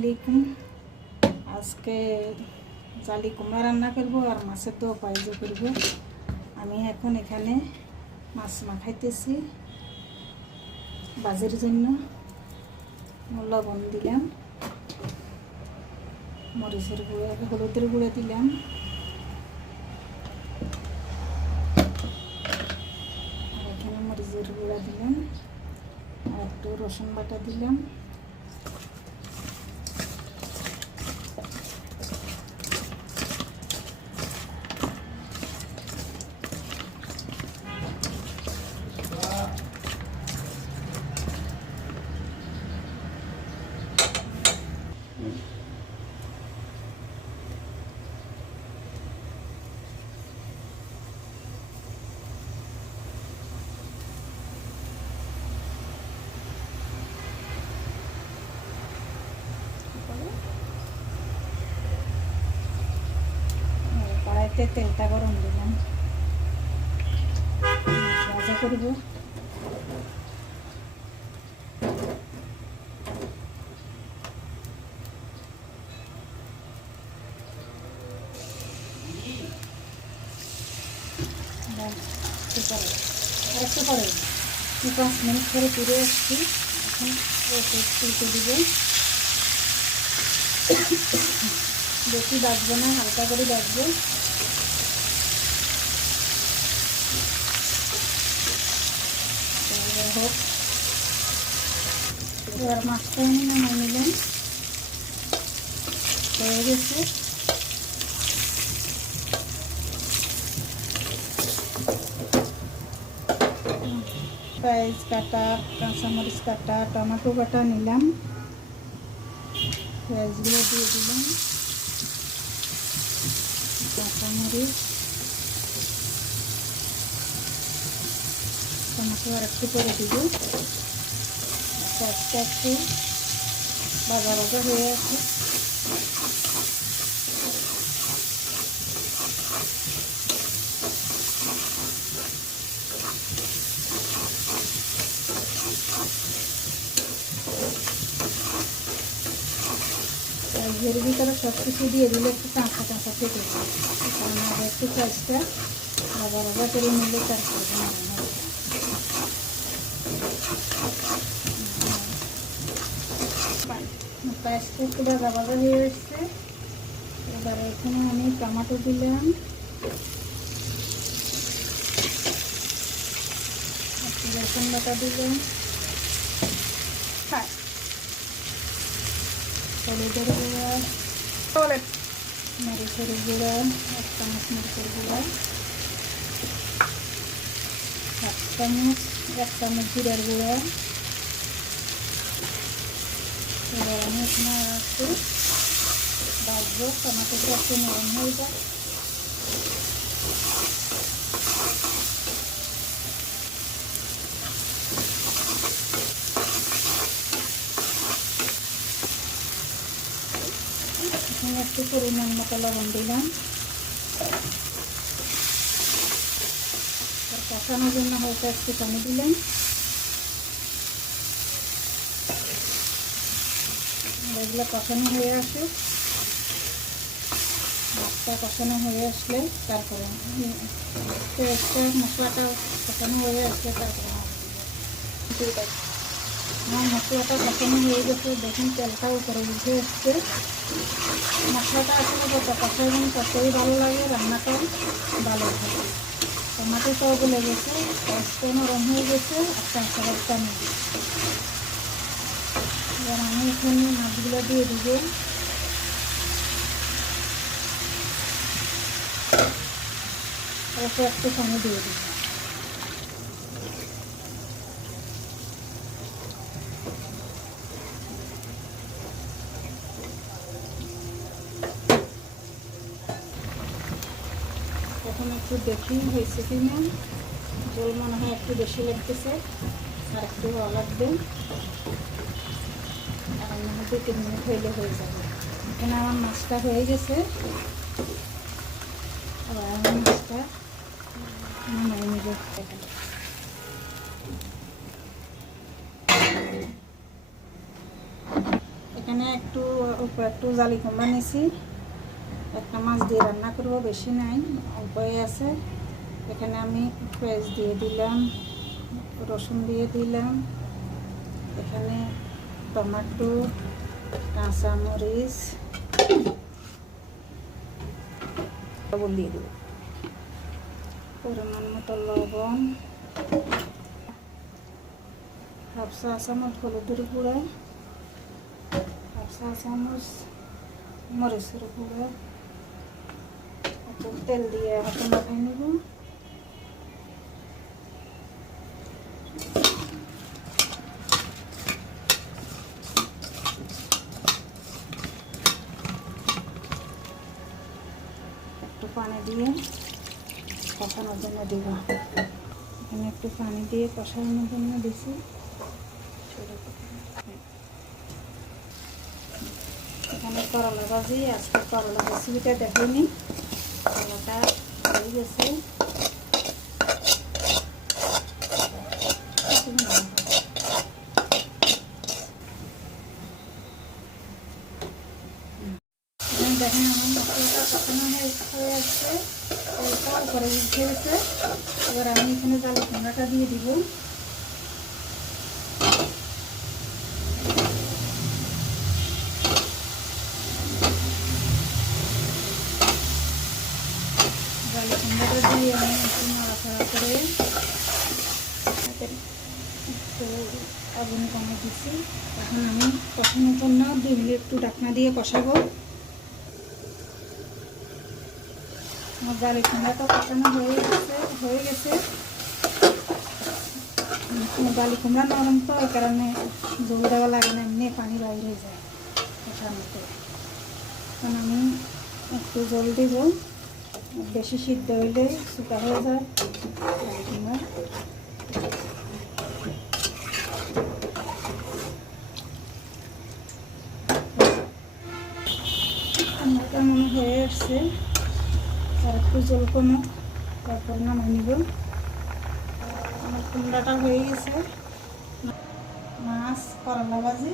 আলাইকুম। আজকে জালি কুমড়া রান্না করব আর মাছের দো পাইজো করব। আমি এখন এখানে মাছ মাখাইতেছি বাজির জন্য। লবণ দিলাম, মরিচের গুঁড়া, হলুদের গুঁড়া দিলাম, আর এখানে মরিচের গুঁড়া দিলাম, আর একটু রসুন বাটা দিলাম। কড়াইতে তেলটা গরম দিলাম, ভাজা করব। আরেকটু পরে 5 মিনিট ধরে ফিরে আসছি। এখন তুলতে দিব, বেশি বাজবো না, হালকা করে বাজবো। হোক, এবার মাছটা নামিয়ে নিলেন, হয়ে গেছে। পেঁয়াজ কাটা, কাঁচামরিচ কাটা, টমেটো কাটা নিলাম, পেঁয়াজগুলো দিয়ে দিলাম, কাঁচামরিচ, টমেটো আর একটু করে দিব। পেঁয়াজটা একটু ভাজা ভাজা হয়ে আছে। এর ভিতরে সব কিছু দিয়ে দিলে একটু কাঁচা কাঁচা থেকে যায়, কারণ আগে একটু পেঁয়াজটা ভাজা ভাজা করে নিলে তারপরে পেঁয়াজটা একটু ভাজা ভাজা হয়ে এসছে। এবারে এখানে আমি টমেটো দিলাম, একটু রসুন বাটা দিলাম, হলুদের গুঁড়া, মরিচের গুঁড়া, 1 চামচ মরিচের গুঁড়া, 1 চামচ জিরার গুঁড়া। এবার আমি এখানে একটু বাজবো, টমেটোটা একটু নরম হয়ে যায়। এখানে একটু পরিমাণ মতো লবণ দিলাম, কষানোর জন্য হয়তো একটু পানি দিলাম। এগুলো কষানো হয়ে আসে, মাছটা কষানো হয়ে আসলে তারপরে পেঁয়াজটা মশলাটা কষানো হয়ে আসলে তারপরে আমার মশলাটা কষানো হয়ে গেছে। দেখুন তেলটা উপরে উঠে এসছে। মশলাটা আসলে যত কষাবেন ততই ভালো লাগে, রান্নাটা ভালো থাকে। টমাটোটাও গলে গেছে, পেঁয়াজটা নরম হয়ে গেছে, একটা সালাদটা নেই। এবার আমি এখানে মাছগুলো দিয়ে দিব। অল্প একটু পানি দিয়ে দিব। এখন একটু দেখি হয়েছে কি না, জল মনে হয় একটু বেশি লাগতেছে, আর একটু ভালো লাগবে। আর মনে হয় 2-3 মিনিট হইলে হয়ে যাবে। এখানে আমার মাছটা হয়ে গেছে। আবার আমি মাছটা নামাই নেব। এখানে একটু অল্প একটু জালি কুমড়া নিয়েছি, একটা মাছ দিয়ে রান্না করব, বেশি নাই, অল্পই আছে। এখানে আমি পেঁয়াজ দিয়ে দিলাম, রসুন দিয়ে দিলাম, এখানে টমেটো, কাঁচামরিচ দিয়ে দেব, পরিমাণ মতো লবণ, হাফ চা চামচ হলুদের গুঁড়া, হাফ চা চামচ মরিচের গুঁড়া, একটু তেল দিয়ে হাতে মাখাই নেব। একটু পানি দিয়ে কষানোর জন্য দিব, এখানে একটু পানি দিয়ে কষানোর জন্য দিছি। এখানে করলা ভাজি, আজকে করলা রেসিপিটা দেখাইনি, করলাটা হয়ে গেছে। দেখেন আমার মশলাটা কষানো হয়ে আসছে, তেলটা উপরে উঠে গেছে। এবার আমি এখানে জালি কুমড়াটা দিয়ে দিব। জালি কুমড়াটা দিয়ে আমি একটু নাড়াচাড়া করে একটু আগুন কমে দিচ্ছি। এখন আমি কষানোর জন্য 2 মিনিট একটু ঢাকনা দিয়ে কষাবো। আমার জালি কুমড়াটা কষানো হয়ে গেছে। জালি কুমড়া নরম তো, এই কারণে জল দেওয়া লাগে না, এমনি পানি বাইর হয়ে যায় কষানোতে। এখন আমি একটু জল দিব, বেশি সিদ্ধ হইলে শুকা হয়ে যায় জালি কুমড়া। রান্নাটা মনে হয়ে আসছে, আর একটু জল কমো, তারপর নামাই নিব। আমার কুমড়াটা হয়ে গেছে। মাছ, করলা ভাজি।